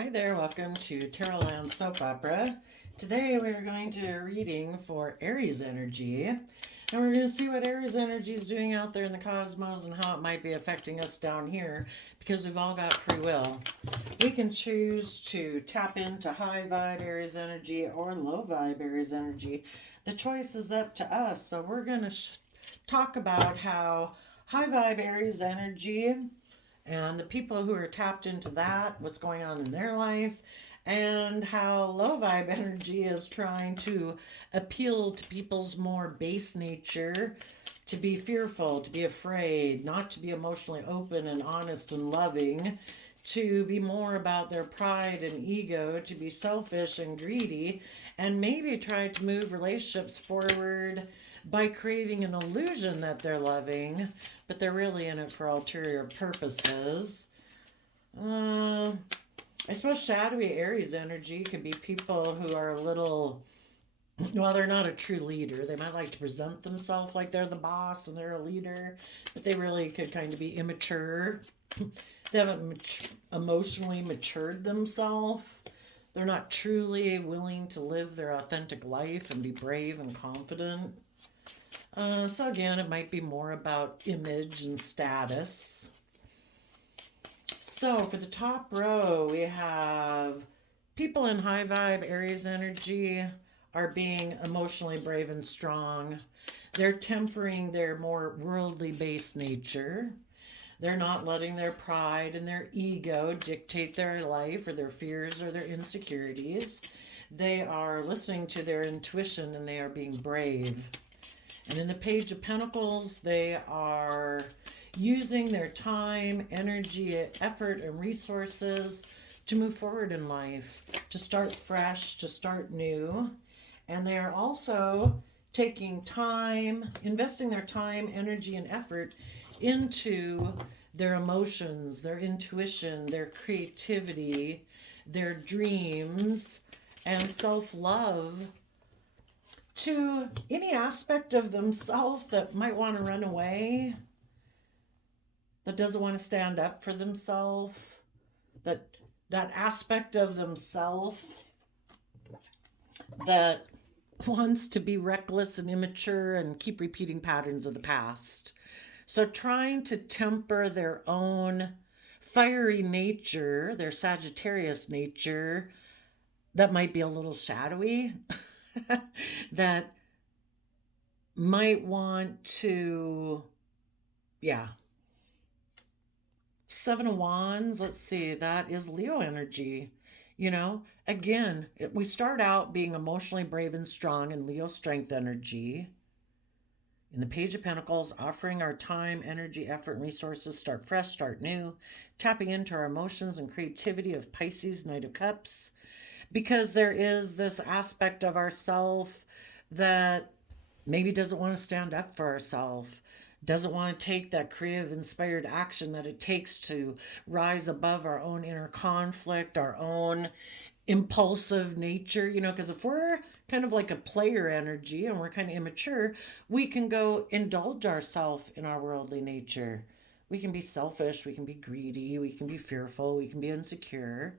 Hi there, welcome to Tarot Land Soap Opera. Today we're going to do a reading for Aries energy. And we're going to see what Aries energy is doing out there in the cosmos and how it might be affecting us down here because we've all got free will. We can choose to tap into high vibe Aries energy or low vibe Aries energy. The choice is up to us. So we're going to talk about how high vibe Aries energy and the people who are tapped into that, what's going on in their life, and how low vibe energy is trying to appeal to people's more base nature, to be fearful, to be afraid, not to be emotionally open and honest and loving, to be more about their pride and ego, to be selfish and greedy, and maybe try to move relationships forward by creating an illusion that they're loving, but they're really in it for ulterior purposes. I suppose shadowy Aries energy could be people who are a little, well, they're not a true leader. They might like to present themselves like they're the boss and they're a leader, but they really could kind of be immature. They haven't emotionally matured themselves. They're not truly willing to live their authentic life and be brave and confident. So again, it might be more about image and status. So for the top row, we have people in high vibe Aries energy are being emotionally brave and strong. They're tempering their more worldly based nature. They're not letting their pride and their ego dictate their life or their fears or their insecurities. They are listening to their intuition and they are being brave. And in the Page of Pentacles, they are using their time, energy, effort, and resources to move forward in life, to start fresh, to start new. And they are also taking time, investing their time, energy, and effort into their emotions, their intuition, their creativity, their dreams, and self love to any aspect of themselves that might want to run away, that doesn't want to stand up for themselves, that aspect of themselves that wants to be reckless and immature and keep repeating patterns of the past. So trying to temper their own fiery nature, their Sagittarius nature, that might be a little shadowy, that might want to, yeah. Seven of Wands, let's see, that is Leo energy. Again, we start out being emotionally brave and strong in Leo strength energy. In the Page of Pentacles, offering our time, energy, effort, and resources, start fresh, start new, tapping into our emotions and creativity of Pisces, Knight of Cups, because there is this aspect of ourself that maybe doesn't want to stand up for ourselves, doesn't want to take that creative, inspired action that it takes to rise above our own inner conflict, our own impulsive nature, because if we're kind of like a player energy and we're kind of immature, we can go indulge ourselves in our worldly nature. We can be selfish, we can be greedy, we can be fearful, we can be insecure.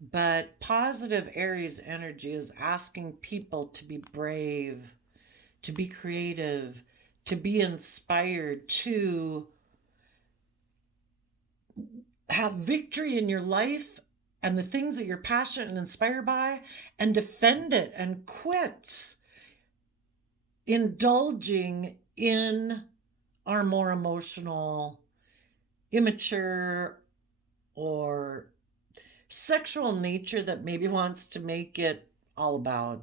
But positive Aries energy is asking people to be brave, to be creative, to be inspired, to have victory in your life and the things that you're passionate and inspired by, and defend it and quit indulging in our more emotional, immature, or sexual nature that maybe wants to make it all about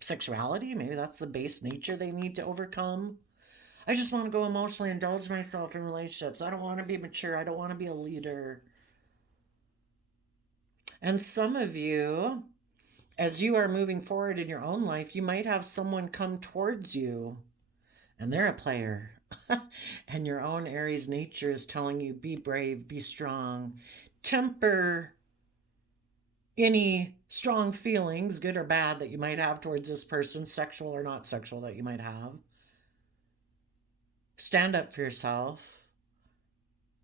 sexuality. Maybe that's the base nature they need to overcome. I just want to go emotionally indulge myself in relationships. I don't want to be mature. I don't want to be a leader. And some of you, as you are moving forward in your own life, you might have someone come towards you and they're a player. And your own Aries nature is telling you, be brave, be strong, temper any strong feelings, good or bad, that you might have towards this person, sexual or not sexual, that you might have. Stand up for yourself.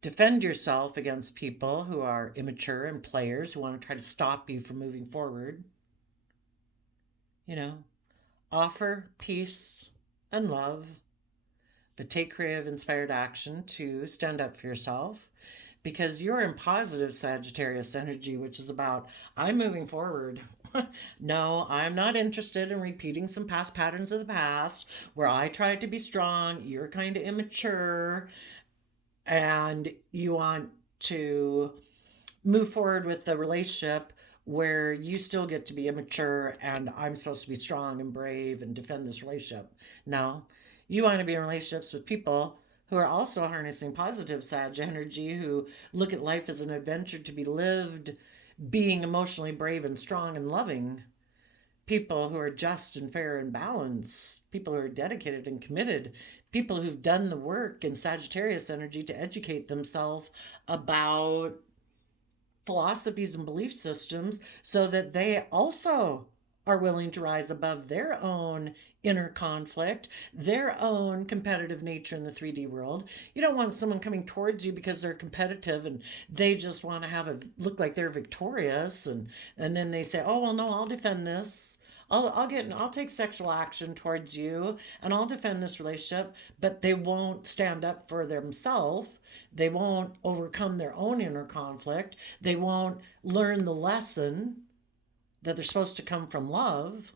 Defend yourself against people who are immature and players who want to try to stop you from moving forward. You know, offer peace and love, but take creative, inspired action to stand up for yourself because you're in positive Sagittarius energy, which is about, I'm moving forward. No, I'm not interested in repeating some past patterns of the past where I tried to be strong. You're kind of immature and you want to move forward with the relationship where you still get to be immature and I'm supposed to be strong and brave and defend this relationship. No, you want to be in relationships with people who are also harnessing positive Sag energy, who look at life as an adventure to be lived, being emotionally brave and strong and loving. People who are just and fair and balanced, people who are dedicated and committed, people who've done the work in Sagittarius energy to educate themselves about philosophies and belief systems so that they also are willing to rise above their own inner conflict, their own competitive nature in the 3D world. You don't want someone coming towards you because they're competitive and they just want to have it look like they're victorious and then they say, "Oh, well no, I'll defend this. I'll take sexual action towards you and I'll defend this relationship," but they won't stand up for themselves. They won't overcome their own inner conflict. They won't learn the lesson that they're supposed to come from love.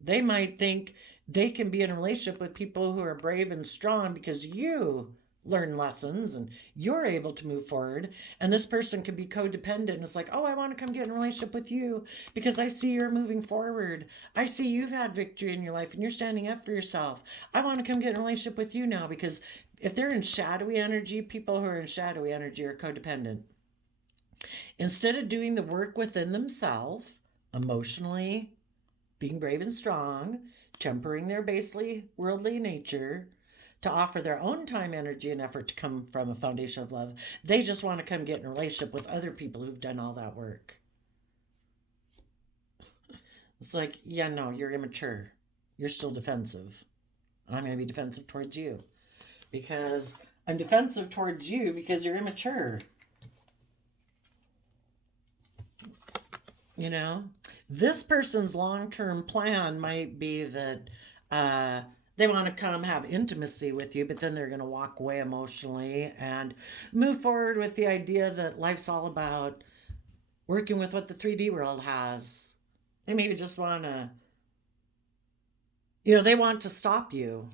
They might think they can be in a relationship with people who are brave and strong because you learn lessons and you're able to move forward. And this person could be codependent. And it's like, "Oh, I want to come get in a relationship with you because I see you're moving forward. I see you've had victory in your life and you're standing up for yourself. I want to come get in a relationship with you now," because if they're in shadowy energy, people who are in shadowy energy are codependent. Instead of doing the work within themselves, emotionally, being brave and strong, tempering their basely worldly nature, to offer their own time, energy, and effort to come from a foundation of love, they just want to come get in a relationship with other people who've done all that work. It's like, yeah, no, you're immature. You're still defensive. I'm going to be defensive towards you because I'm defensive towards you because you're immature. You know, this person's long term plan might be that they want to come have intimacy with you, but then they're going to walk away emotionally and move forward with the idea that life's all about working with what the 3D world has. They maybe just want to, they want to stop you.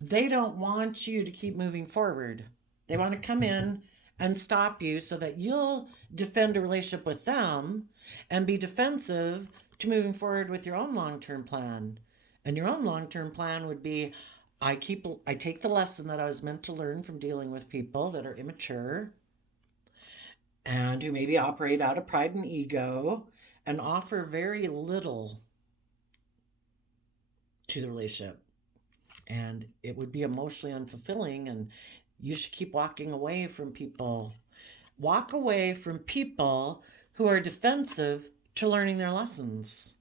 They don't want you to keep moving forward. They want to come in and stop you so that you'll defend a relationship with them and be defensive to moving forward with your own long-term plan. And your own long-term plan would be, I take the lesson that I was meant to learn from dealing with people that are immature and who maybe operate out of pride and ego and offer very little to the relationship. And it would be emotionally unfulfilling, and you should keep walking away from people. Walk away from people who are defensive to learning their lessons,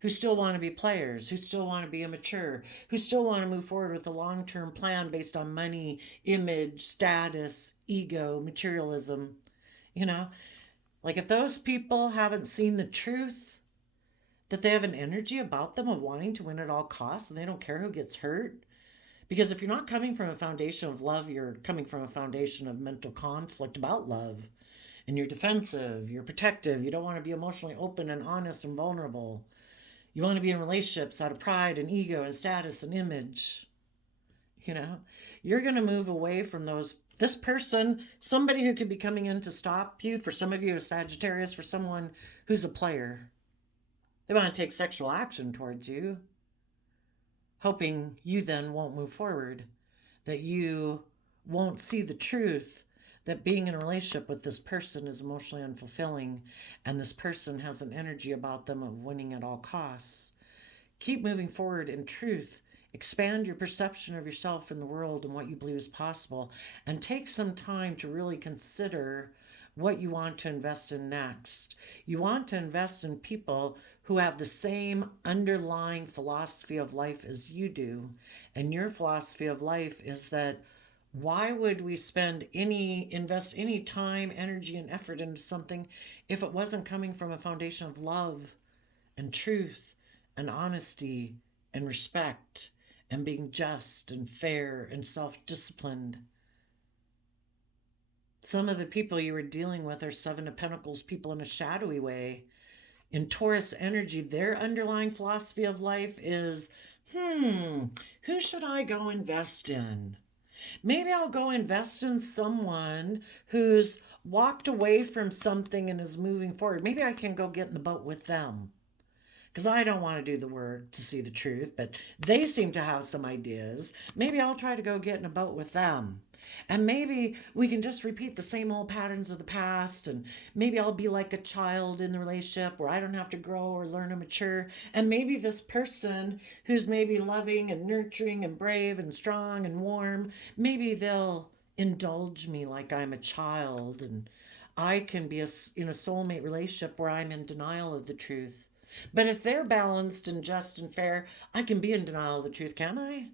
who still want to be players, who still want to be immature, who still want to move forward with a long-term plan based on money, image, status, ego, materialism. Like if those people haven't seen the truth, that they have an energy about them of wanting to win at all costs and they don't care who gets hurt. Because if you're not coming from a foundation of love, you're coming from a foundation of mental conflict about love. And you're defensive, you're protective, you don't want to be emotionally open and honest and vulnerable. You want to be in relationships out of pride and ego and status and image. You're going to move away from this person, somebody who could be coming in to stop you. For some of you, a Sagittarius, for someone who's a player. They want to take sexual action towards you, hoping you then won't move forward, that you won't see the truth that being in a relationship with this person is emotionally unfulfilling and this person has an energy about them of winning at all costs. Keep moving forward in truth. Expand your perception of yourself in the world and what you believe is possible, and take some time to really consider what you want to invest in next. You want to invest in people who have the same underlying philosophy of life as you do. And your philosophy of life is that Why would we invest any time, energy, and effort into something if it wasn't coming from a foundation of love and truth and honesty and respect and being just and fair and self disciplined? Some of the people you were dealing with are Seven of Pentacles people in a shadowy way. In Taurus energy, their underlying philosophy of life is who should I go invest in? Maybe I'll go invest in someone who's walked away from something and is moving forward. Maybe I can go get in the boat with them because I don't want to do the work to see the truth, but they seem to have some ideas. Maybe I'll try to go get in a boat with them. And maybe we can just repeat the same old patterns of the past. And maybe I'll be like a child in the relationship where I don't have to grow or learn or mature. And maybe this person who's maybe loving and nurturing and brave and strong and warm, maybe they'll indulge me like I'm a child. And I can be in a soulmate relationship where I'm in denial of the truth. But if they're balanced and just and fair, I can be in denial of the truth, can I?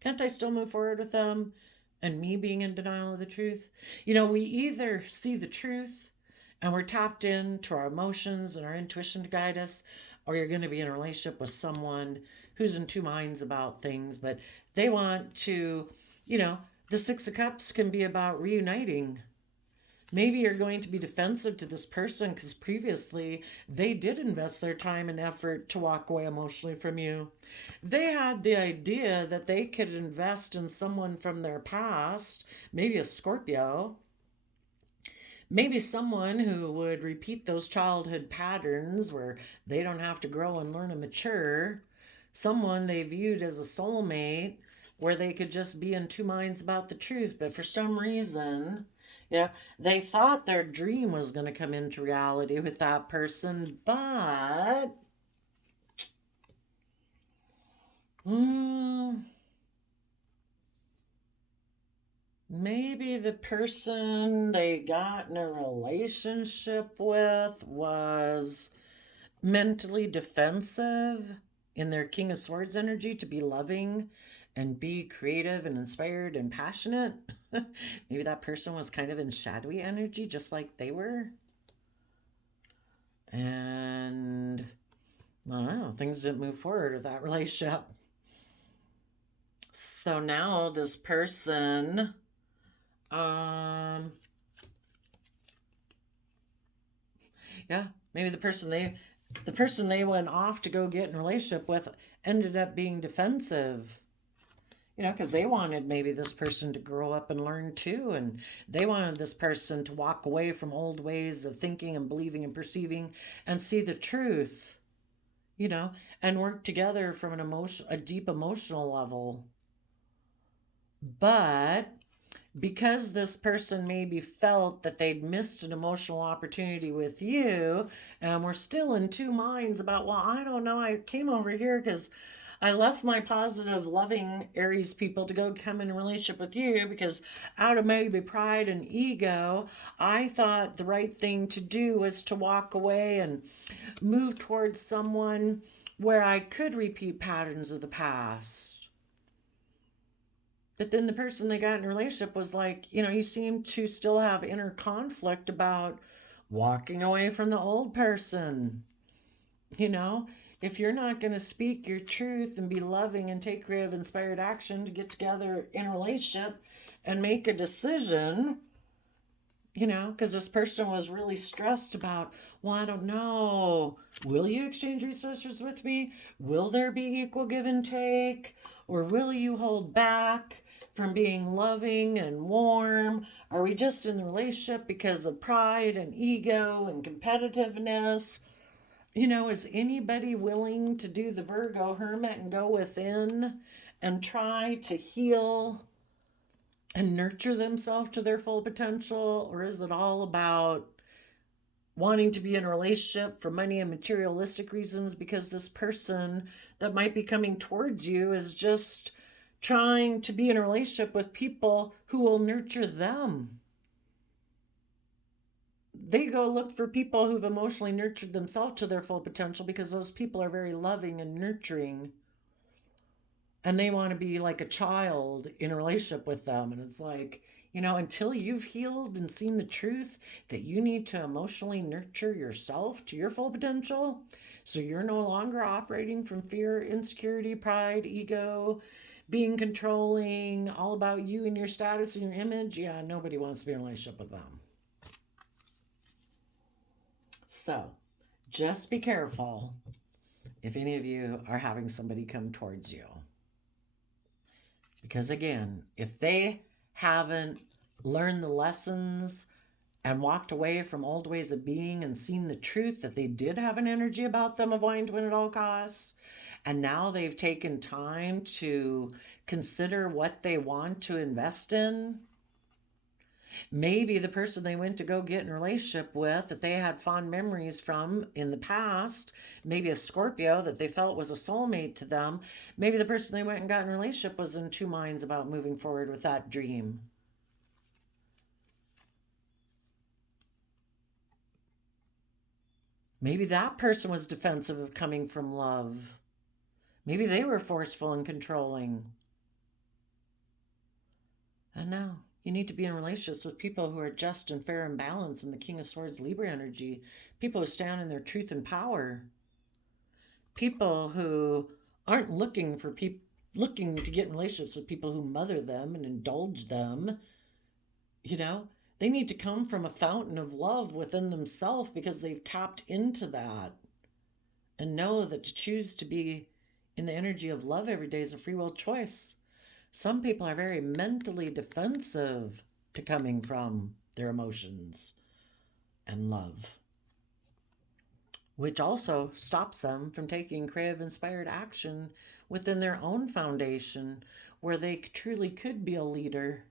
Can't I still move forward with them and me being in denial of the truth? We either see the truth and we're tapped into our emotions and our intuition to guide us, or you're going to be in a relationship with someone who's in two minds about things, but they want to, the Six of Cups can be about reuniting. Maybe you're going to be defensive to this person because previously they did invest their time and effort to walk away emotionally from you. They had the idea that they could invest in someone from their past, maybe a Scorpio, maybe someone who would repeat those childhood patterns where they don't have to grow and learn and mature, someone they viewed as a soulmate where they could just be in two minds about the truth. But for some reason, they thought their dream was going to come into reality with that person, but maybe the person they got in a relationship with was mentally defensive in their King of Swords energy to be loving and be creative and inspired and passionate. Maybe that person was kind of in shadowy energy, just like they were. And I don't know, things didn't move forward with that relationship. So now this person, maybe the person they went off to go get in a relationship with ended up being defensive. Because they wanted maybe this person to grow up and learn too. And they wanted this person to walk away from old ways of thinking and believing and perceiving and see the truth, and work together from a deep emotional level. But because this person maybe felt that they'd missed an emotional opportunity with you, and we're still in two minds about, well, I don't know, I came over here because I left my positive, loving Aries people to go come in a relationship with you because out of maybe pride and ego, I thought the right thing to do was to walk away and move towards someone where I could repeat patterns of the past. But then the person they got in a relationship was like, you seem to still have inner conflict about walking away from the old person. If you're not going to speak your truth and be loving and take creative, inspired action to get together in a relationship and make a decision, because this person was really stressed about, well, I don't know, will you exchange resources with me? Will there be equal give and take? Or will you hold back from being loving and warm? Are we just in the relationship because of pride and ego and competitiveness? Is anybody willing to do the Virgo hermit and go within and try to heal and nurture themselves to their full potential? Or is it all about wanting to be in a relationship for money and materialistic reasons because this person that might be coming towards you is just trying to be in a relationship with people who will nurture them? They go look for people who've emotionally nurtured themselves to their full potential because those people are very loving and nurturing. and they want to be like a child in a relationship with them. And it's like, until you've healed and seen the truth that you need to emotionally nurture yourself to your full potential, so you're no longer operating from fear, insecurity, pride, ego, being controlling, all about you and your status and your image, yeah, nobody wants to be in a relationship with them. So just be careful if any of you are having somebody come towards you. Because again, if they haven't learned the lessons and walked away from old ways of being and seen the truth that they did have an energy about them of wanting to win at all costs, and now they've taken time to consider what they want to invest in, maybe the person they went to go get in a relationship with that they had fond memories from in the past, maybe a Scorpio that they felt was a soulmate to them, maybe the person they went and got in a relationship was in two minds about moving forward with that dream. Maybe that person was defensive of coming from love. Maybe they were forceful and controlling. And now you need to be in relationships with people who are just and fair and balanced in the King of Swords Libra energy. People who stand in their truth and power. People who aren't looking to get in relationships with people who mother them and indulge them. They need to come from a fountain of love within themselves because they've tapped into that. And know that to choose to be in the energy of love every day is a free will choice. Some people are very mentally defensive to coming from their emotions and love, which also stops them from taking creative, inspired action within their own foundation where they truly could be a leader.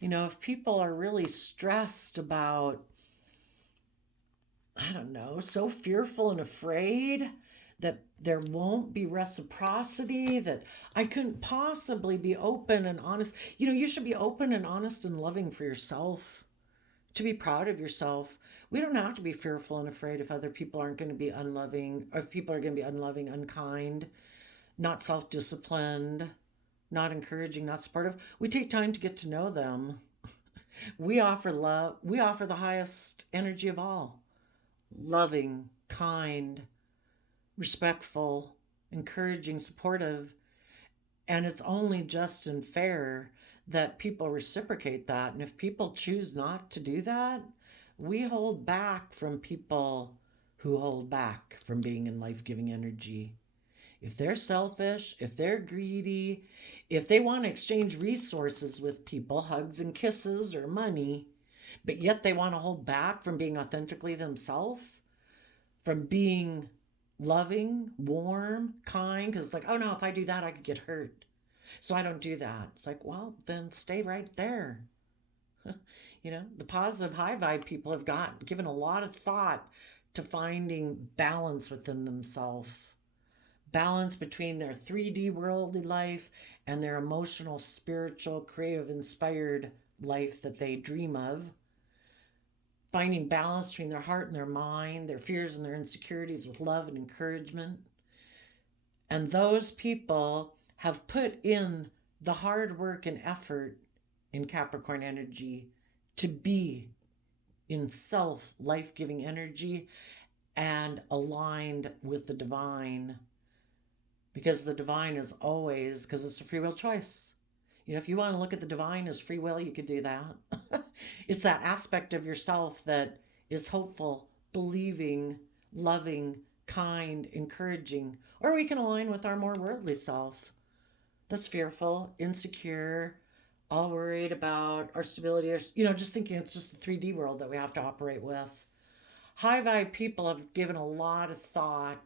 If people are really stressed about, so fearful and afraid that there won't be reciprocity, that I couldn't possibly be open and honest. You should be open and honest and loving for yourself, to be proud of yourself. We don't have to be fearful and afraid if other people aren't going to be unloving, or if people are going to be unloving, unkind, not self-disciplined, not encouraging, not supportive. We take time to get to know them. We offer love. We offer the highest energy of all. Loving, kind, respectful, encouraging, supportive. And it's only just and fair that people reciprocate that. And if people choose not to do that, we hold back from people who hold back from being in life-giving energy. If they're selfish, if they're greedy, if they want to exchange resources with people, hugs and kisses or money, but yet they want to hold back from being authentically themselves, from being loving, warm, kind, because it's like, oh no, if I do that, I could get hurt. So I don't do that. It's like, well, then stay right there. The positive high vibe people have given a lot of thought to finding balance within themselves. Balance between their 3D worldly life and their emotional, spiritual, creative, inspired life that they dream of. Finding balance between their heart and their mind, their fears and their insecurities with love and encouragement. And those people have put in the hard work and effort in Capricorn energy to be in self life-giving energy and aligned with the divine. Because the divine is always, because it's a free will choice. If you want to look at the divine as free will, you could do that. It's that aspect of yourself that is hopeful, believing, loving, kind, encouraging. Or we can align with our more worldly self that's fearful, insecure, all worried about our stability, or just thinking it's just the 3D world that we have to operate with. High vibe people have given a lot of thought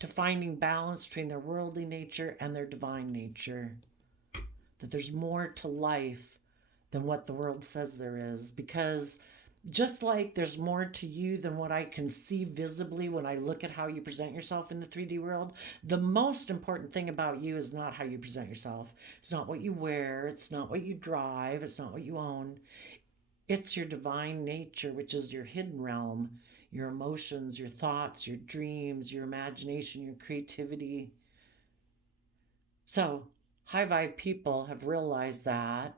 to finding balance between their worldly nature and their divine nature. That there's more to life than what the world says there is. Because just like there's more to you than what I can see visibly when I look at how you present yourself in the 3D world, the most important thing about you is not how you present yourself. It's not what you wear. It's not what you drive. It's not what you own. It's your divine nature, which is your hidden realm, your emotions, your thoughts, your dreams, your imagination, your creativity, So high vibe people have realized that,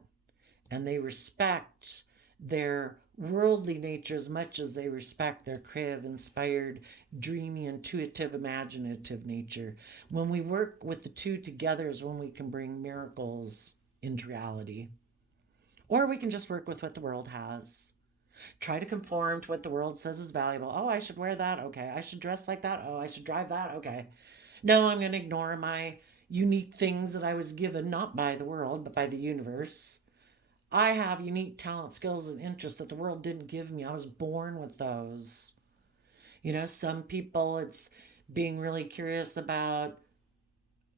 and they respect their worldly nature as much as they respect their creative, inspired, dreamy, intuitive, imaginative nature. When we work with the two together is when we can bring miracles into reality. Or we can just work with what the world has. Try to conform to what the world says is valuable. Oh, I should wear that. Okay. I should dress like that. Oh, I should drive that. Okay. No, I'm going to ignore my unique things that I was given, not by the world, but by the universe. I have unique talent, skills, and interests that the world didn't give me. I was born with those. Some people, it's being really curious about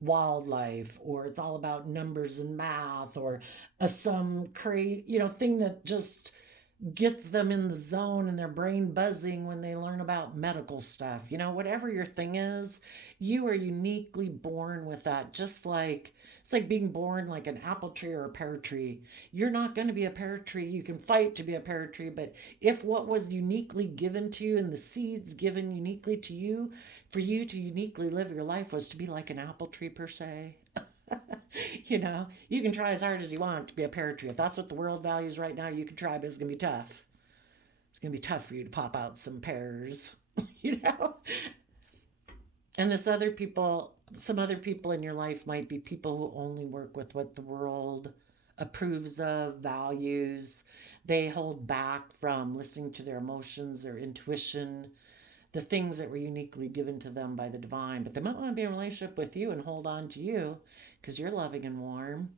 wildlife, or it's all about numbers and math, or some thing that just gets them in the zone and their brain buzzing when they learn about medical stuff. Whatever your thing is, you are uniquely born with that. Just like it's like being born like an apple tree or a pear tree. You're not going to be a pear tree. You can fight to be a pear tree, but if what was uniquely given to you and the seeds given uniquely to you for you to uniquely live your life was to be like an apple tree per se, you can try as hard as you want to be a pear tree. If that's what the world values right now, you can try, but it's going to be tough. It's going to be tough for you to pop out some pears, you know? And some other people in your life might be people who only work with what the world approves of, values. They hold back from listening to their emotions, their intuition, the things that were uniquely given to them by the divine. But they might want to be in a relationship with you and hold on to you because you're loving and warm.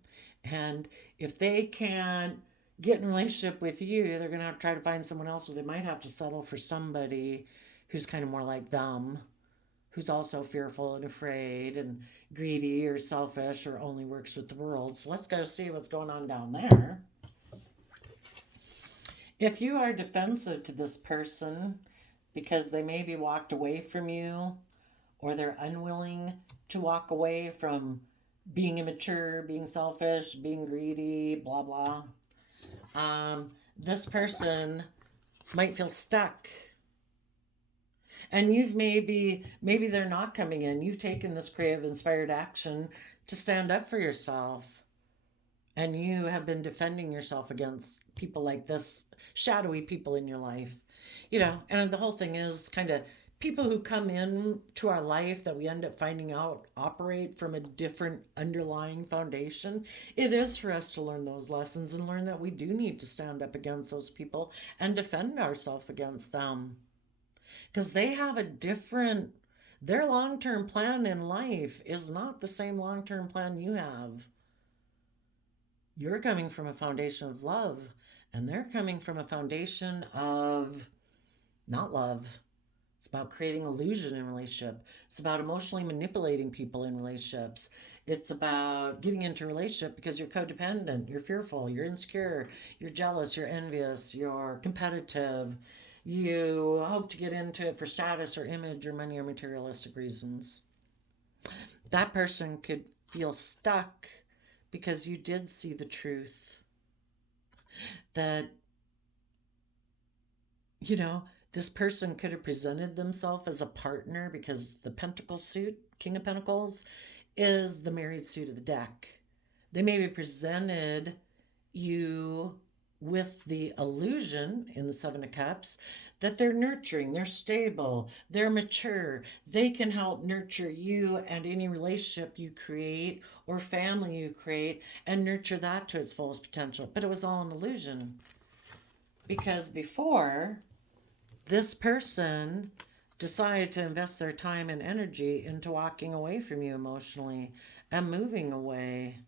And if they can't get in a relationship with you, they're going to have to try to find someone else, or they might have to settle for somebody who's kind of more like them, who's also fearful and afraid and greedy or selfish or only works with the world. So let's go see what's going on down there. If you are defensive to this person because they maybe walked away from you, or they're unwilling to walk away from being immature, being selfish, being greedy, blah, blah, this person might feel stuck. And maybe they're not coming in. You've taken this creative, inspired action to stand up for yourself. And you have been defending yourself against people like this, shadowy people in your life. And the whole thing is kind of people who come in to our life that we end up finding out operate from a different underlying foundation. It is for us to learn those lessons and learn that we do need to stand up against those people and defend ourselves against them. Because their long-term plan in life is not the same long-term plan you have. You're coming from a foundation of love, and they're coming from a foundation of not love. It's about creating illusion in relationship. It's about emotionally manipulating people in relationships. It's about getting into a relationship because you're codependent, you're fearful, you're insecure, you're jealous, you're envious, you're competitive. You hope to get into it for status or image or money or materialistic reasons. That person could feel stuck because you did see the truth that, this person could have presented themselves as a partner because the Pentacle suit, King of Pentacles, is the married suit of the deck. They maybe presented you with the illusion in the Seven of Cups that they're nurturing, they're stable, they're mature, they can help nurture you and any relationship you create or family you create and nurture that to its fullest potential. But it was all an illusion because before, this person decided to invest their time and energy into walking away from you emotionally and moving away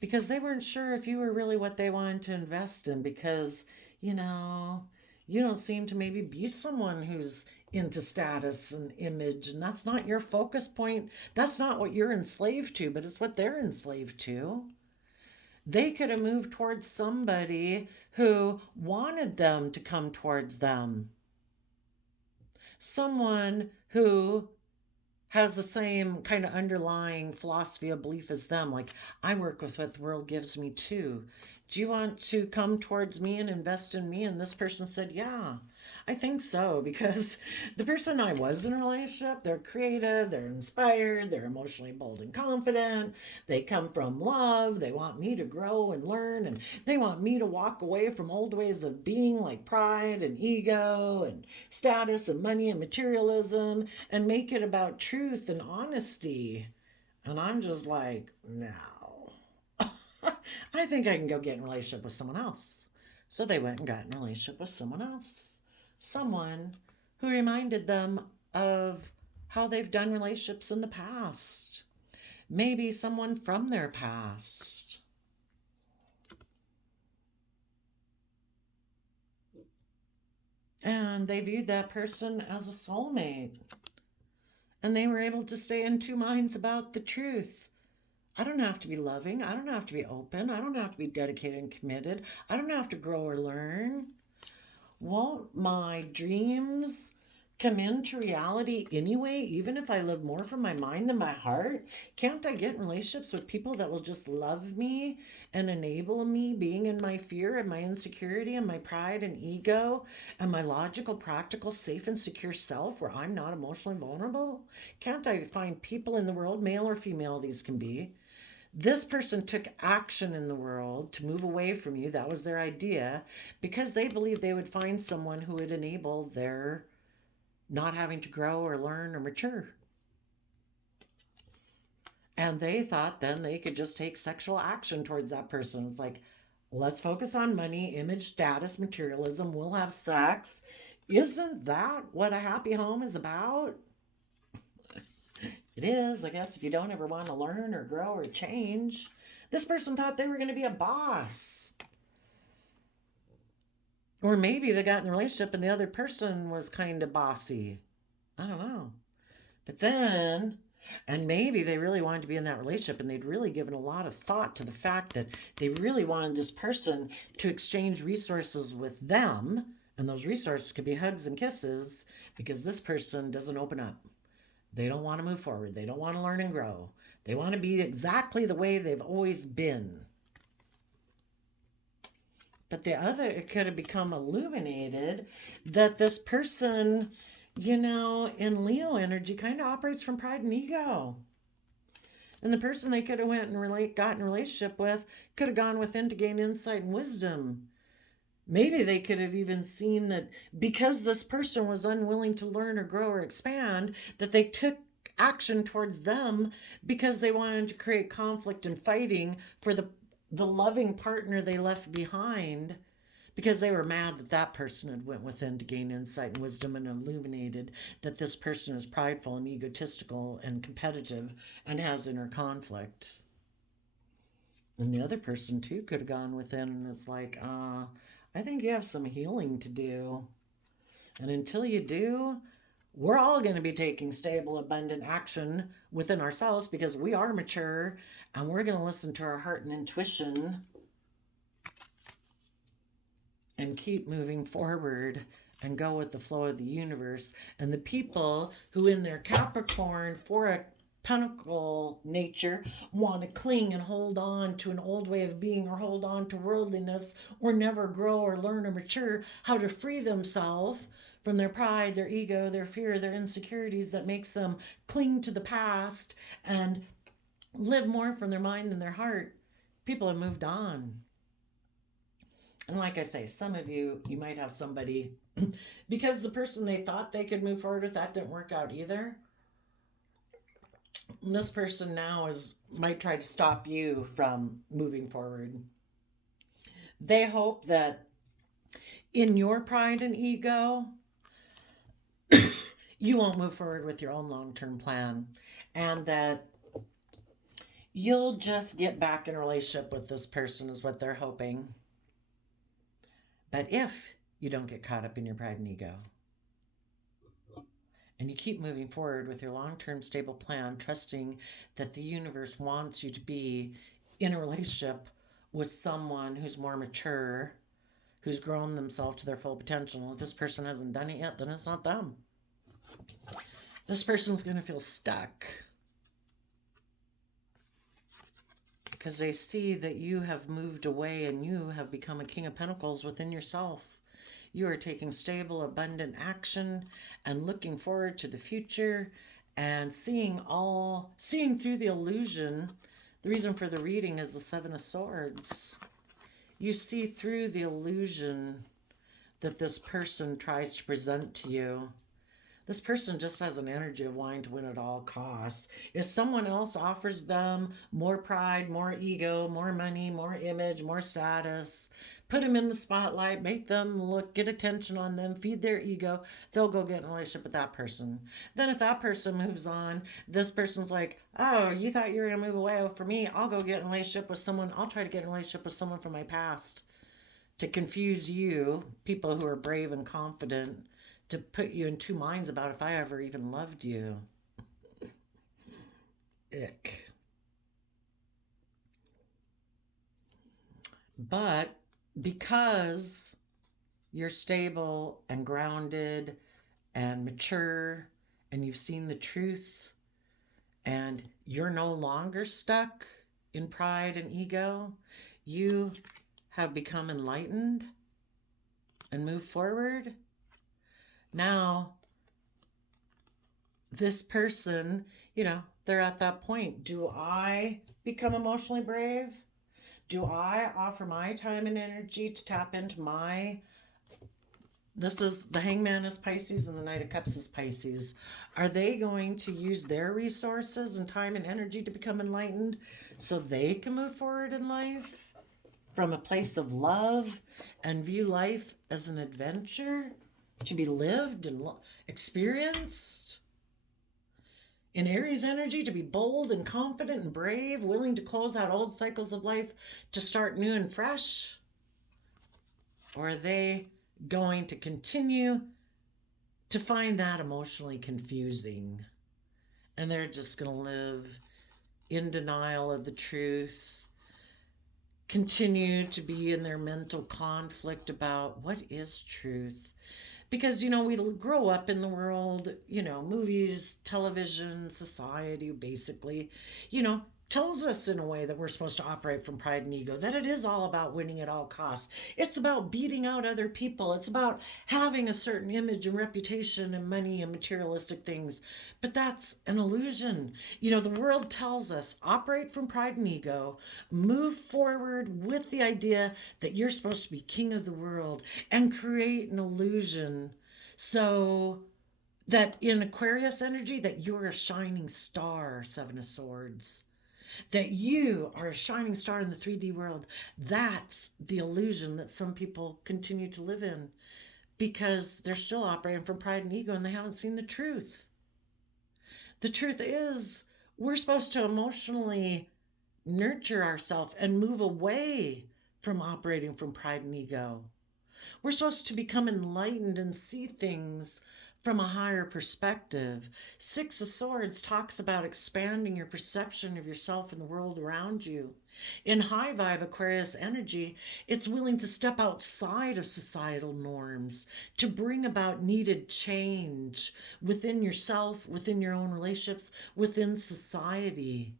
because they weren't sure if you were really what they wanted to invest in, because you don't seem to maybe be someone who's into status and image, and that's not your focus point. That's not what you're enslaved to, but it's what they're enslaved to. They could have moved towards somebody who wanted them to come towards them, someone who has the same kind of underlying philosophy of belief as them. Like, I work with what the world gives me too. Do you want to come towards me and invest in me? And this person said, yeah. I think so, because the person I was in a relationship, they're creative, they're inspired, they're emotionally bold and confident. They come from love. They want me to grow and learn, and they want me to walk away from old ways of being like pride and ego and status and money and materialism and make it about truth and honesty. And I'm just like, no. I think I can go get in a relationship with someone else. So they went and got in a relationship with someone else. Someone who reminded them of how they've done relationships in the past. Maybe someone from their past. And they viewed that person as a soulmate. And they were able to stay in two minds about the truth. I don't have to be loving. I don't have to be open. I don't have to be dedicated and committed. I don't have to grow or learn. Won't my dreams come into reality anyway, even if I live more from my mind than my heart? Can't I get in relationships with people that will just love me and enable me being in my fear and my insecurity and my pride and ego and my logical, practical, safe and secure self where I'm not emotionally vulnerable? Can't I find people in the world, male or female, these can be? This person took action in the world to move away from you. That was their idea because they believed they would find someone who would enable their not having to grow or learn or mature. And they thought then they could just take sexual action towards that person. It's like, let's focus on money, image, status, materialism. We'll have sex. Isn't that what a happy home is about? It is, I guess, if you don't ever want to learn or grow or change. This person thought they were going to be a boss. Or maybe they got in a relationship and the other person was kind of bossy. I don't know. But then, and maybe they really wanted to be in that relationship and they'd really given a lot of thought to the fact that they really wanted this person to exchange resources with them. And those resources could be hugs and kisses because this person doesn't open up. They don't want to move forward. They don't want to learn and grow. They want to be exactly the way they've always been. But the other, it could have become illuminated that this person, in Leo energy kind of operates from pride and ego. And the person they could have went and got in a relationship with could have gone within to gain insight and wisdom. Maybe they could have even seen that because this person was unwilling to learn or grow or expand, that they took action towards them because they wanted to create conflict and fighting for the loving partner they left behind, because they were mad that that person had went within to gain insight and wisdom and illuminated that this person is prideful and egotistical and competitive and has inner conflict. And the other person too could have gone within and it's like, I think you have some healing to do. And until you do, we're all going to be taking stable, abundant action within ourselves because we are mature and we're going to listen to our heart and intuition and keep moving forward and go with the flow of the universe. And the people who in their Capricorn for a pentacle nature want to cling and hold on to an old way of being or hold on to worldliness or never grow or learn or mature how to free themselves from their pride, their ego, their fear, their insecurities that makes them cling to the past and live more from their mind than their heart. People have moved on. And like I say, some of you might have somebody because the person they thought they could move forward with, that didn't work out either. This person now might try to stop you from moving forward. They hope that in your pride and ego, you won't move forward with your own long-term plan and that you'll just get back in a relationship with this person is what they're hoping. But if you don't get caught up in your pride and ego, and you keep moving forward with your long-term stable plan, trusting that the universe wants you to be in a relationship with someone who's more mature, who's grown themselves to their full potential. If this person hasn't done it yet, then it's not them. This person's going to feel stuck because they see that you have moved away and you have become a King of Pentacles within yourself. You are taking stable, abundant action and looking forward to the future and seeing through the illusion. The reason for the reading is the Seven of Swords. You see through the illusion that this person tries to present to you. This person just has an energy of wanting to win at all costs. If someone else offers them more pride, more ego, more money, more image, more status, put them in the spotlight, make them look, get attention on them, feed their ego, they'll go get in a relationship with that person. Then if that person moves on, this person's like, oh, you thought you were going to move away from me? I'll go get in a relationship with someone. I'll try to get in a relationship with someone from my past to confuse you, people who are brave and confident, to put you in two minds about if I ever even loved you. Ick. But because you're stable and grounded and mature and you've seen the truth and you're no longer stuck in pride and ego, you have become enlightened and moved forward. Now, this person, they're at that point. Do I become emotionally brave? Do I offer my time and energy to tap into this is, the Hangman is Pisces and the Knight of Cups is Pisces. Are they going to use their resources and time and energy to become enlightened so they can move forward in life from a place of love and view life as an adventure to be lived and experienced? In Aries energy, to be bold and confident and brave, willing to close out old cycles of life to start new and fresh? Or are they going to continue to find that emotionally confusing? And they're just going to live in denial of the truth, continue to be in their mental conflict about what is truth. Because, we grow up in the world, movies, television, society, basically, tells us in a way that we're supposed to operate from pride and ego, that it is all about winning at all costs. It's about beating out other people. It's about having a certain image and reputation and money and materialistic things. But that's an illusion. The world tells us, operate from pride and ego, move forward with the idea that you're supposed to be king of the world and create an illusion so that in Aquarius energy, that you're a shining star, Seven of Swords. That you are a shining star in the 3D world. That's the illusion that some people continue to live in because they're still operating from pride and ego and they haven't seen the truth. The truth is, we're supposed to emotionally nurture ourselves and move away from operating from pride and ego. We're supposed to become enlightened and see things from a higher perspective. Six of Swords talks about expanding your perception of yourself and the world around you. In high vibe Aquarius energy, it's willing to step outside of societal norms to bring about needed change within yourself, within your own relationships, within society.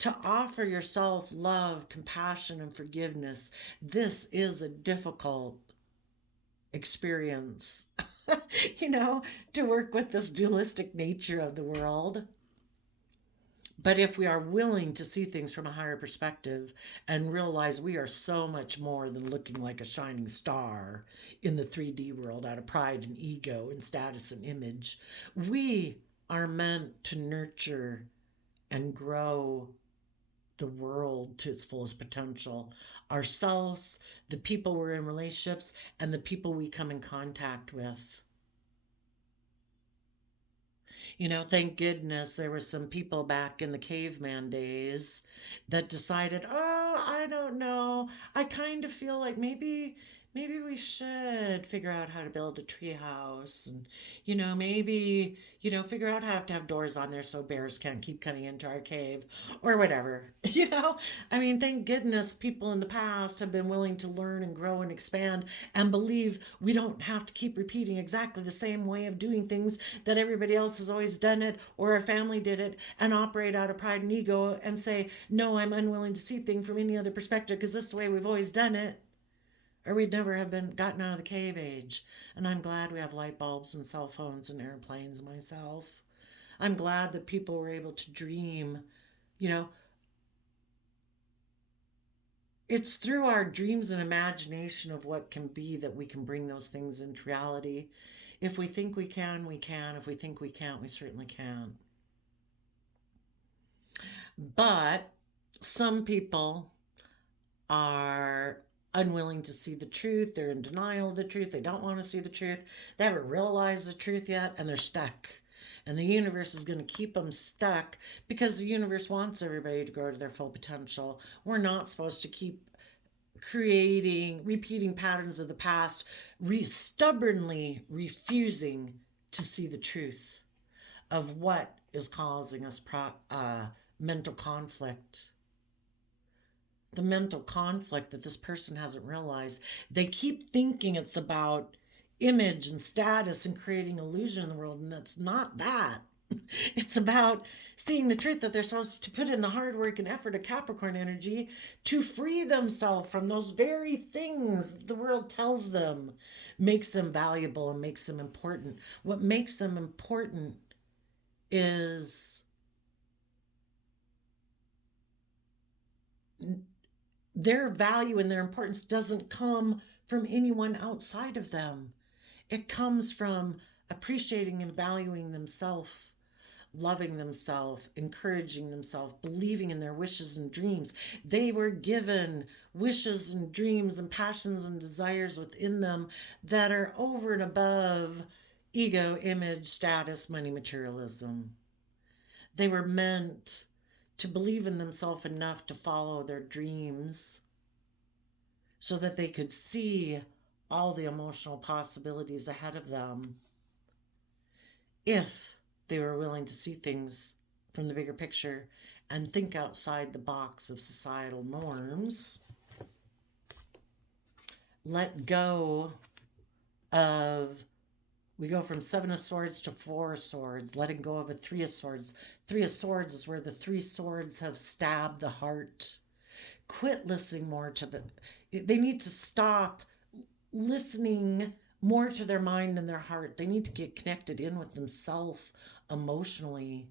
To offer yourself love, compassion, and forgiveness. This is a difficult experience, to work with this dualistic nature of the world. But if we are willing to see things from a higher perspective and realize we are so much more than looking like a shining star in the 3D world out of pride and ego and status and image, we are meant to nurture and grow the world to its fullest potential. Ourselves, the people we're in relationships, and the people we come in contact with. Thank goodness there were some people back in the caveman days that decided, I don't know, I kind of feel like maybe we should figure out how to build a tree house and, maybe, figure out how to have doors on there so bears can't keep coming into our cave or whatever, thank goodness people in the past have been willing to learn and grow and expand and believe we don't have to keep repeating exactly the same way of doing things that everybody else has always done it or our family did it and operate out of pride and ego and say, no, I'm unwilling to see things from any other perspective because this is the way we've always done it. or we'd never have been gotten out of the cave age. And I'm glad we have light bulbs and cell phones and airplanes myself. I'm glad that people were able to dream. You know, it's through our dreams and imagination of what can be that we can bring those things into reality. If we think we can, we can. If we think we can't, we certainly can. But some people are unwilling to see the truth. They're in denial of the truth. They don't want to see the truth. They haven't realized the truth yet, and they're stuck. And the universe is going to keep them stuck because the universe wants everybody to grow to their full potential. We're not supposed to keep repeating patterns of the past, stubbornly refusing to see the truth of what is causing us mental conflict. The mental conflict that this person hasn't realized. They keep thinking it's about image and status and creating illusion in the world, and it's not that. It's about seeing the truth that they're supposed to put in the hard work and effort of Capricorn energy to free themselves from those very things the world tells them makes them valuable and makes them important. What makes them important is their value and their importance doesn't come from anyone outside of them. It comes from appreciating and valuing themselves, loving themselves, encouraging themselves, believing in their wishes and dreams. They were given wishes and dreams and passions and desires within them that are over and above ego, image, status, money, materialism. They were meant to believe in themselves enough to follow their dreams so that they could see all the emotional possibilities ahead of them if they were willing to see things from the bigger picture and think outside the box of societal norms. Let go of, we go from 7 of Swords to 4 of Swords, letting go of a 3 of Swords. 3 of Swords is where the 3 swords have stabbed the heart. Quit listening more to they need to stop listening more to their mind and their heart. They need to get connected in with themselves emotionally.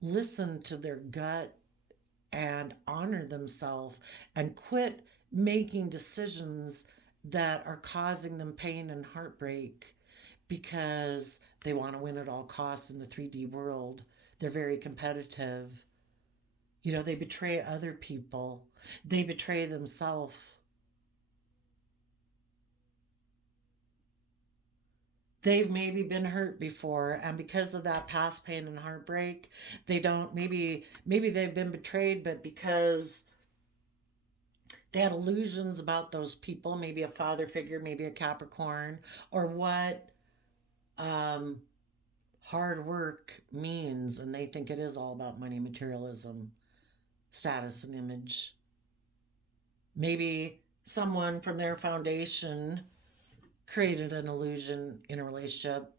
Listen to their gut and honor themselves and quit making decisions that are causing them pain and heartbreak because they want to win at all costs in the 3D world. They're very competitive. They betray other people. They betray themselves. They've maybe been hurt before, and because of that past pain and heartbreak, they don't, maybe they've been betrayed, but because they had illusions about those people, maybe a father figure, maybe a Capricorn, or what hard work means, and they think it is all about money, materialism, status, and image. Maybe someone from their foundation created an illusion in a relationship.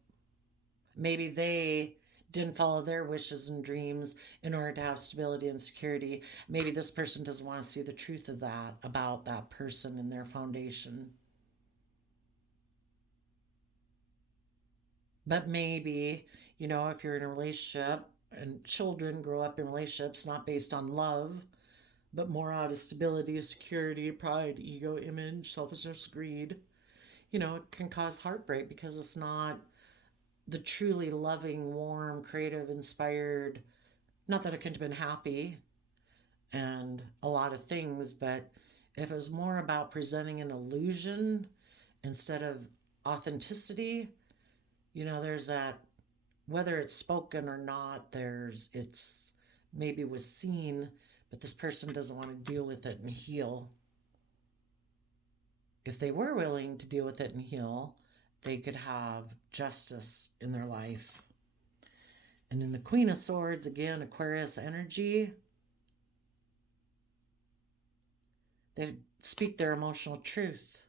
Maybe they didn't follow their wishes and dreams in order to have stability and security. Maybe this person doesn't want to see the truth of that about that person and their foundation. But maybe, if you're in a relationship and children grow up in relationships not based on love, but more out of stability, security, pride, ego, image, selfishness, greed, it can cause heartbreak because it's not the truly loving, warm, creative, inspired, not that it couldn't have been happy and a lot of things, but if it was more about presenting an illusion instead of authenticity, there's that, whether it's spoken or not, it's maybe was seen, but this person doesn't want to deal with it and heal. If they were willing to deal with it and heal, they could have justice in their life. And in the Queen of Swords, again, Aquarius energy, they speak their emotional truth.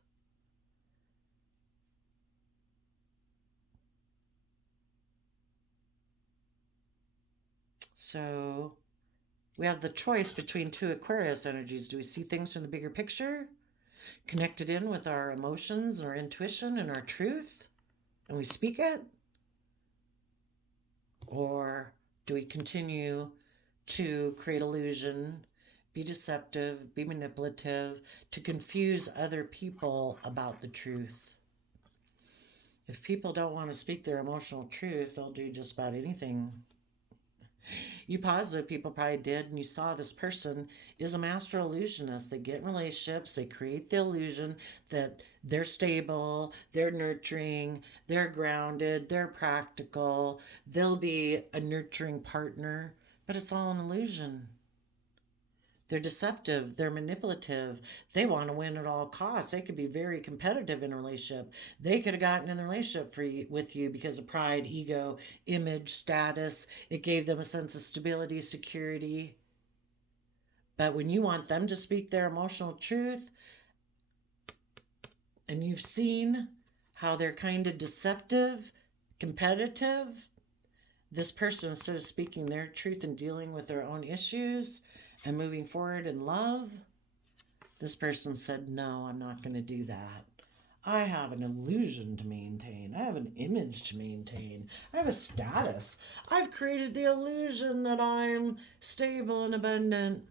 So we have the choice between 2 Aquarius energies. Do we see things from the bigger picture? connected in with our emotions, our intuition, and our truth, and we speak it? Or do we continue to create illusion, be deceptive, be manipulative, to confuse other people about the truth? If people don't want to speak their emotional truth, they'll do just about anything. You positive people probably did, and you saw this person is a master illusionist. They get in relationships, they create the illusion that they're stable, they're nurturing, they're grounded, they're practical, they'll be a nurturing partner, but it's all an illusion. They're deceptive, they're manipulative, they want to win at all costs. They could be very competitive in a relationship. They could have gotten in the relationship with you because of pride, ego, image, status. It gave them a sense of stability, security. But when you want them to speak their emotional truth, and you've seen how they're kind of deceptive, competitive, this person, instead of speaking their truth and dealing with their own issues and moving forward in love, this person said, no, I'm not going to do that. I have an illusion to maintain. I have an image to maintain. I have a status. I've created the illusion that I'm stable and abundant.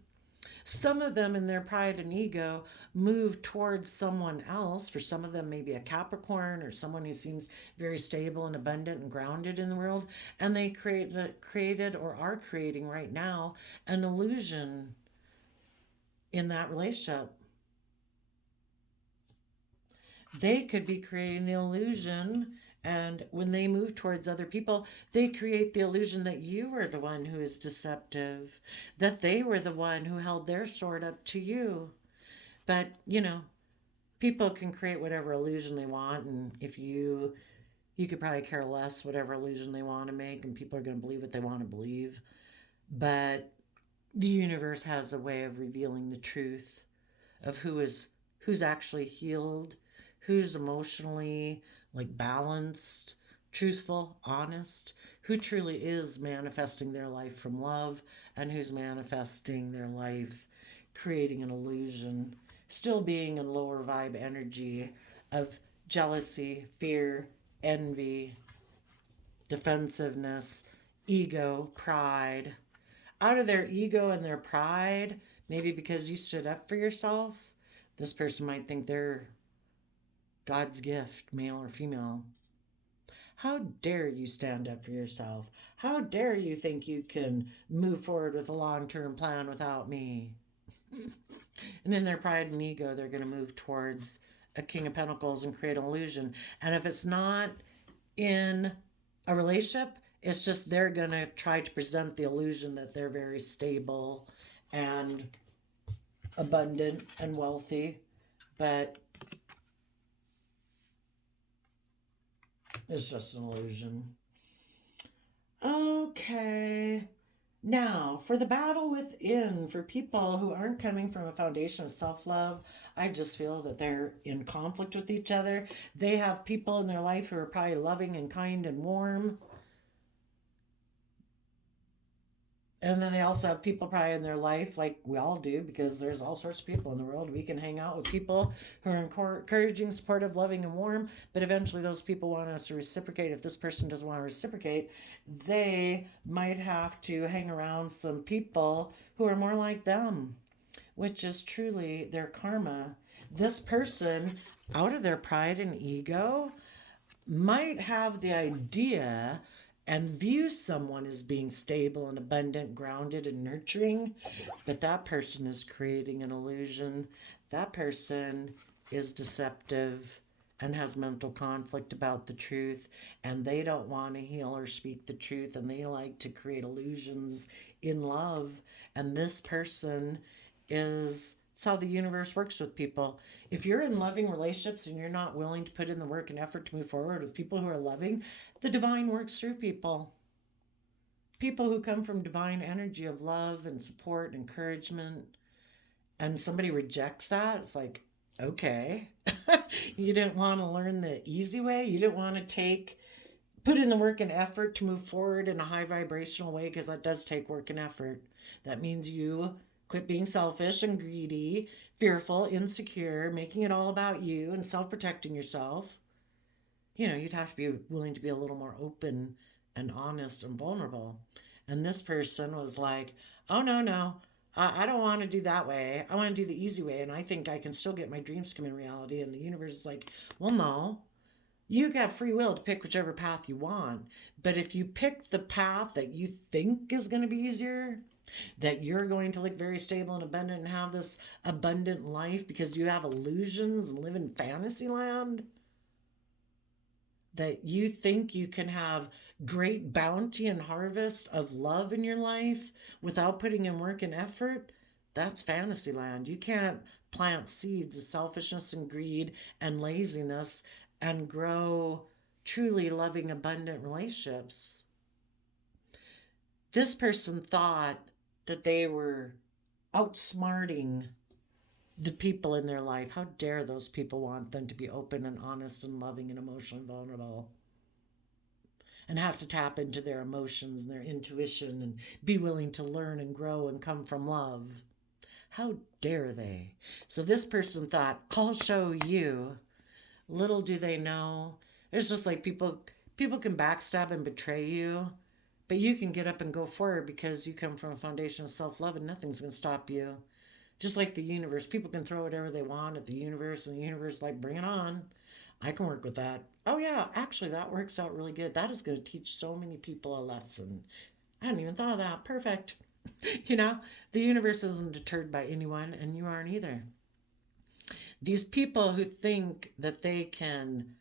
Some of them, in their pride and ego, move towards someone else. For some of them, maybe a Capricorn or someone who seems very stable and abundant and grounded in the world. And they created or are creating right now an illusion in that relationship. They could be creating the illusion, and when they move towards other people, they create the illusion that you were the one who is deceptive, that they were the one who held their sword up to you. But, people can create whatever illusion they want, and if you could probably care less whatever illusion they want to make, and people are going to believe what they want to believe. But the universe has a way of revealing the truth of who's actually healed, who's emotionally balanced, truthful, honest, who truly is manifesting their life from love, and who's manifesting their life creating an illusion, still being in lower vibe energy of jealousy, fear, envy, defensiveness, ego, pride. Out of their ego and their pride, maybe because you stood up for yourself, this person might think they're God's gift, male or female. How dare you stand up for yourself? How dare you think you can move forward with a long-term plan without me? And in their pride and ego, they're going to move towards a King of Pentacles and create an illusion. And if it's not in a relationship, it's just they're going to try to present the illusion that they're very stable and abundant and wealthy. But it's just an illusion. Okay. Now, for the battle within, for people who aren't coming from a foundation of self-love, I just feel that they're in conflict with each other. They have people in their life who are probably loving and kind and warm. And then they also have people probably in their life, like we all do, because there's all sorts of people in the world. We can hang out with people who are encouraging, supportive, loving, and warm, but eventually those people want us to reciprocate. If this person doesn't want to reciprocate, they might have to hang around some people who are more like them, which is truly their karma. This person, out of their pride and ego, might have the idea and view someone as being stable and abundant, grounded and nurturing, but that person is creating an illusion. That person is deceptive and has mental conflict about the truth, and they don't want to heal or speak the truth, and they like to create illusions in love. And this person is, it's how the universe works with people. If you're in loving relationships and you're not willing to put in the work and effort to move forward with people who are loving, the divine works through people. People who come from divine energy of love and support and encouragement, and somebody rejects that, it's like, okay, you didn't want to learn the easy way. You didn't want to put in the work and effort to move forward in a high vibrational way, because that does take work and effort. That means you Quit being selfish and greedy, fearful, insecure, making it all about you and self protecting yourself. You'd have to be willing to be a little more open and honest and vulnerable. And this person was like, oh, no, no. I don't want to do that way. I want to do the easy way. And I think I can still get my dreams to come in reality. And the universe is like, well, no. You got free will to pick whichever path you want. But if you pick the path that you think is going to be easier, that you're going to look very stable and abundant and have this abundant life because you have illusions and live in fantasy land, that you think you can have great bounty and harvest of love in your life without putting in work and effort, that's fantasy land. You can't plant seeds of selfishness and greed and laziness and grow truly loving, abundant relationships. This person thought that they were outsmarting the people in their life. How dare those people want them to be open and honest and loving and emotionally vulnerable and have to tap into their emotions and their intuition and be willing to learn and grow and come from love. How dare they? So this person thought, I'll show you. Little do they know. It's just like people can backstab and betray you, but you can get up and go forward because you come from a foundation of self-love and nothing's going to stop you. Just like the universe, people can throw whatever they want at the universe, and the universe is like, bring it on. I can work with that. Oh, yeah, actually, that works out really good. That is going to teach so many people a lesson. I hadn't even thought of that. Perfect. The universe isn't deterred by anyone, and you aren't either. These people who think that they can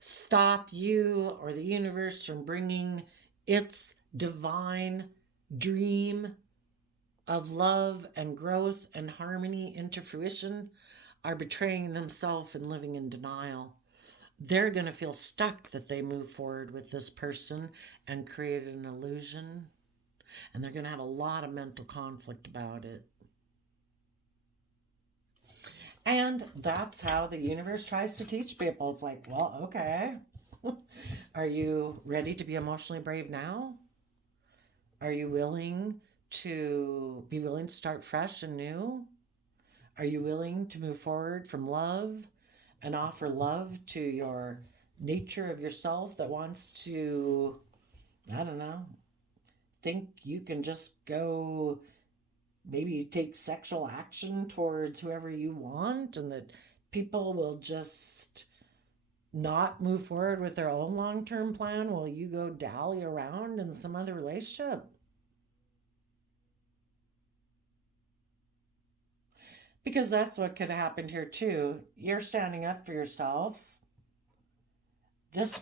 stop you or the universe from bringing its divine dream of love and growth and harmony into fruition are betraying themselves and living in denial. They're going to feel stuck that they move forward with this person and created an illusion. And they're going to have a lot of mental conflict about it. And that's how the universe tries to teach people. It's like, well, okay. Are you ready to be emotionally brave now? Are you willing to start fresh and new? Are you willing to move forward from love and offer love to your nature of yourself that wants to, I don't know, think you can just go maybe take sexual action towards whoever you want and that people will just not move forward with their own long-term plan while you go dally around in some other relationship? Because that's what could have happened here too. You're standing up for yourself.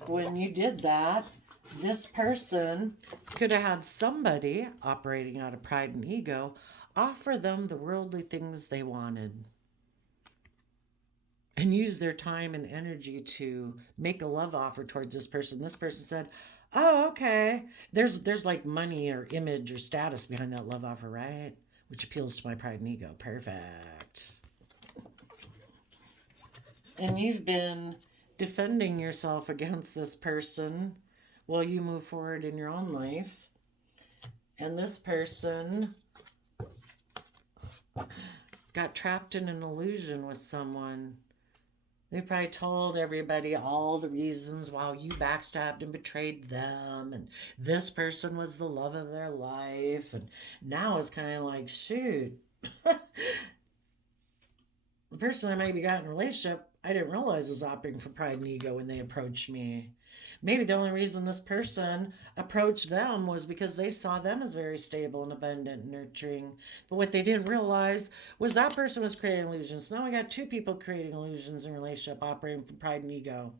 When you did that, this person could have had somebody operating out of pride and ego offer them the worldly things they wanted and use their time and energy to make a love offer towards this person. This person said, oh, okay. There's like money or image or status behind that love offer, right? Which appeals to my pride and ego. Perfect. And you've been defending yourself against this person while you move forward in your own life. And this person got trapped in an illusion with someone. They probably told everybody all the reasons why you backstabbed and betrayed them, and this person was the love of their life, and now it's kind of like, shoot, the person I maybe got in a relationship, I didn't realize was operating for pride and ego when they approached me. Maybe the only reason this person approached them was because they saw them as very stable and abundant and nurturing. But what they didn't realize was that person was creating illusions. Now we got two people creating illusions in a relationship operating from pride and ego.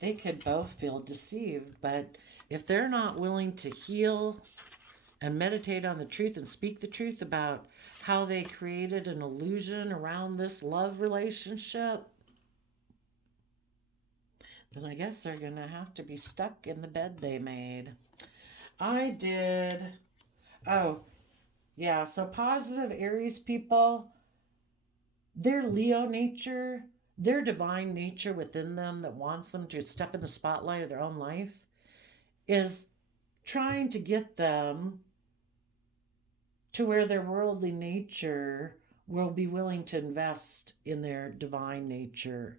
They could both feel deceived, but if they're not willing to heal and meditate on the truth and speak the truth about how they created an illusion around this love relationship, then I guess they're going to have to be stuck in the bed they made. So positive Aries people, their Leo nature, their divine nature within them that wants them to step in the spotlight of their own life is trying to get them to where their worldly nature will be willing to invest in their divine nature,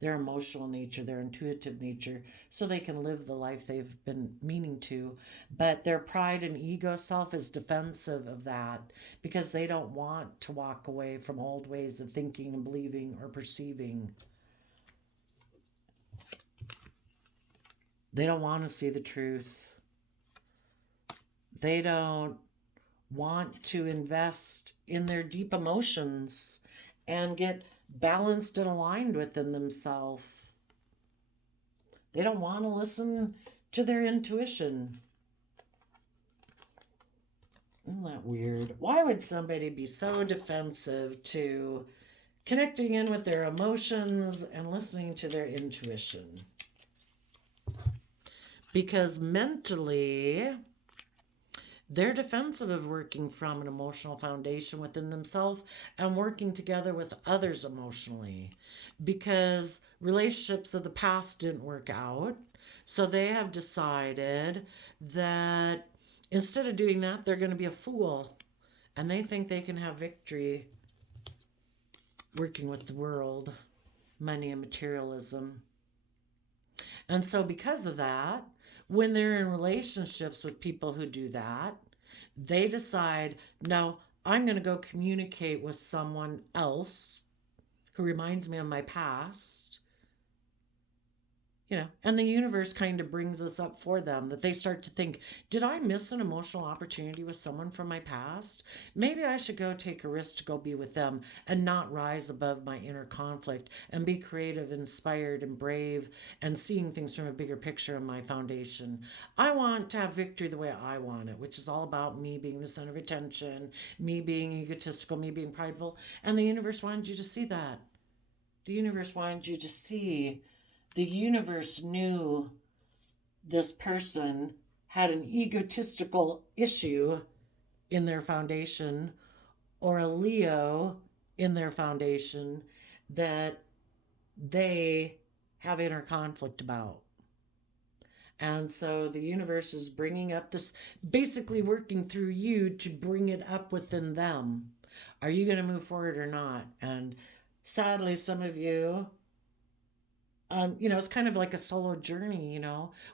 their emotional nature, their intuitive nature, so they can live the life they've been meaning to. But their pride and ego self is defensive of that because they don't want to walk away from old ways of thinking and believing or perceiving. They don't want to see the truth. They don't want to invest in their deep emotions and get balanced and aligned within themselves. They don't want to listen to their intuition. Isn't that weird? Why would somebody be so defensive to connecting in with their emotions and listening to their intuition? Because mentally, they're defensive of working from an emotional foundation within themselves and working together with others emotionally, because relationships of the past didn't work out. So they have decided that instead of doing that, they're going to be a fool. And they think they can have victory working with the world, money, and materialism. And so, because of that, when they're in relationships with people who do that, they decide, no, I'm going to go communicate with someone else who reminds me of my past. And the universe kind of brings us up for them, that they start to think, did I miss an emotional opportunity with someone from my past? Maybe I should go take a risk to go be with them and not rise above my inner conflict and be creative, inspired, and brave and seeing things from a bigger picture in my foundation. I want to have victory the way I want it, which is all about me being the center of attention, me being egotistical, me being prideful. And the universe wanted you to see that. The universe wanted you to see. The universe knew this person had an egotistical issue in their foundation, or a Leo in their foundation, that they have inner conflict about. And so the universe is bringing up this, basically working through you to bring it up within them. Are you going to move forward or not? And sadly, some of you, it's kind of like a solo journey.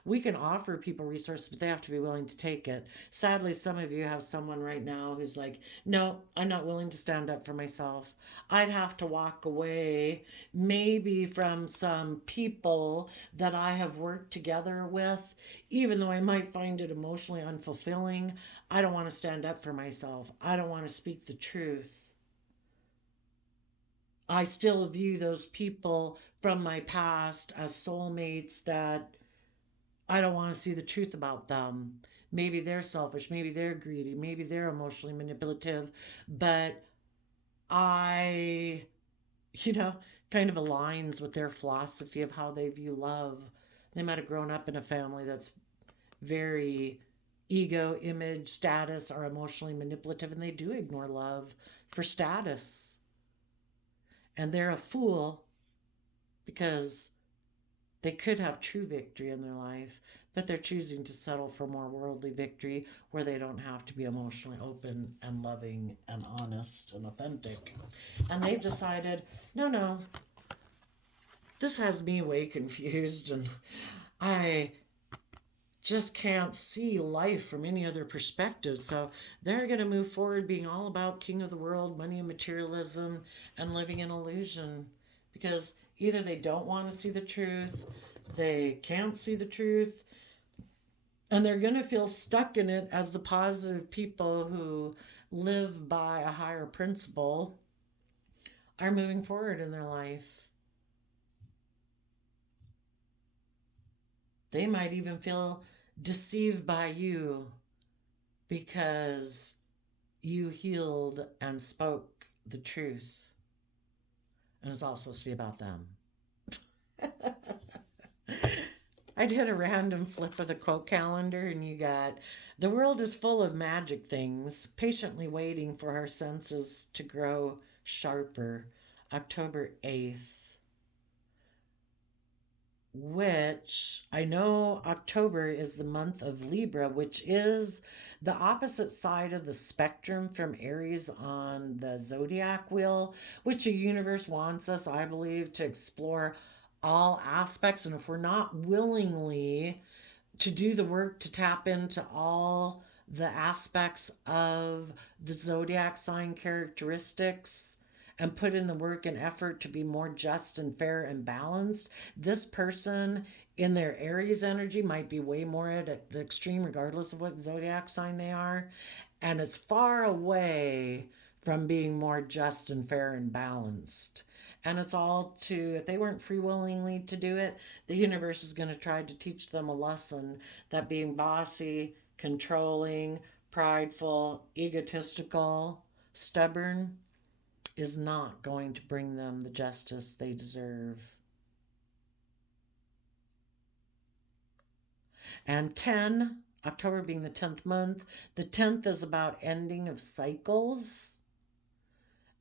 We can offer people resources, but they have to be willing to take it. Sadly, some of you have someone right now who's like, no, I'm not willing to stand up for myself. I'd have to walk away maybe from some people that I have worked together with, even though I might find it emotionally unfulfilling. I don't want to stand up for myself. I don't want to speak the truth. I still view those people from my past as soulmates that I don't want to see the truth about them. Maybe they're selfish, maybe they're greedy, maybe they're emotionally manipulative, but I, kind of aligns with their philosophy of how they view love. They might have grown up in a family that's very ego, image, status, or emotionally manipulative, and they do ignore love for status. And they're a fool because they could have true victory in their life, but they're choosing to settle for more worldly victory where they don't have to be emotionally open and loving and honest and authentic. And they've decided, no, this has me way confused, and I just can't see life from any other perspective. So they're going to move forward being all about king of the world, money and materialism, and living in illusion, because either they don't want to see the truth, they can't see the truth, and they're going to feel stuck in it as the positive people who live by a higher principle are moving forward in their life. They might even feel deceived by you because you healed and spoke the truth. And it's all supposed to be about them. I did a random flip of the quote calendar, and you got, the world is full of magic things, patiently waiting for our senses to grow sharper. October 8th. which I know October is the month of Libra, which is the opposite side of the spectrum from Aries on the zodiac wheel, which the universe wants us, I believe, to explore all aspects. And if we're not willingly to do the work to tap into all the aspects of the zodiac sign characteristics and put in the work and effort to be more just and fair and balanced, this person in their Aries energy might be way more at the extreme, regardless of what zodiac sign they are, and is far away from being more just and fair and balanced. And it's all to, if they weren't free willingly to do it, the universe is going to try to teach them a lesson that being bossy, controlling, prideful, egotistical, stubborn is not going to bring them the justice they deserve. And 10, October being the 10th month, the 10th is about ending of cycles.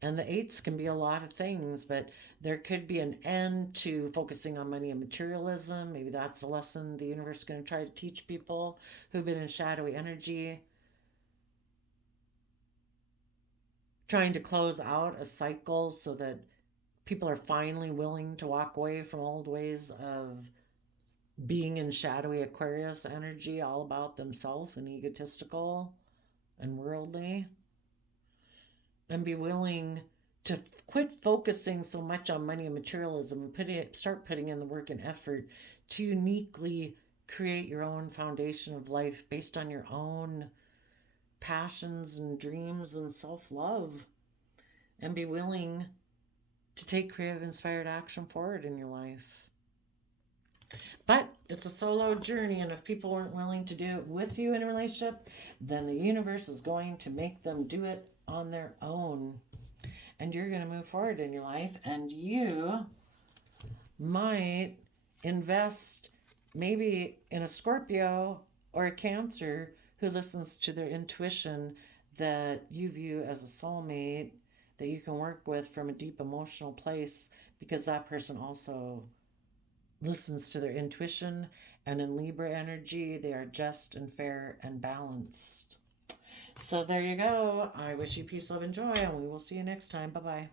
And the eights can be a lot of things, but there could be an end to focusing on money and materialism. Maybe that's a lesson the universe is going to try to teach people who've been in shadowy energy. Trying to close out a cycle so that people are finally willing to walk away from old ways of being in shadowy Aquarius energy, all about themself and egotistical and worldly, and be willing to quit focusing so much on money and materialism and start putting in the work and effort to uniquely create your own foundation of life based on your own passions and dreams and self-love, and be willing to take creative inspired action forward in your life. But it's a solo journey, and if people weren't willing to do it with you in a relationship, then the universe is going to make them do it on their own. And you're going to move forward in your life, and you might invest maybe in a Scorpio or a Cancer who listens to their intuition that you view as a soulmate that you can work with from a deep emotional place, because that person also listens to their intuition. And in Libra energy, they are just and fair and balanced. So there you go. I wish you peace, love, and joy, and we will see you next time. Bye bye.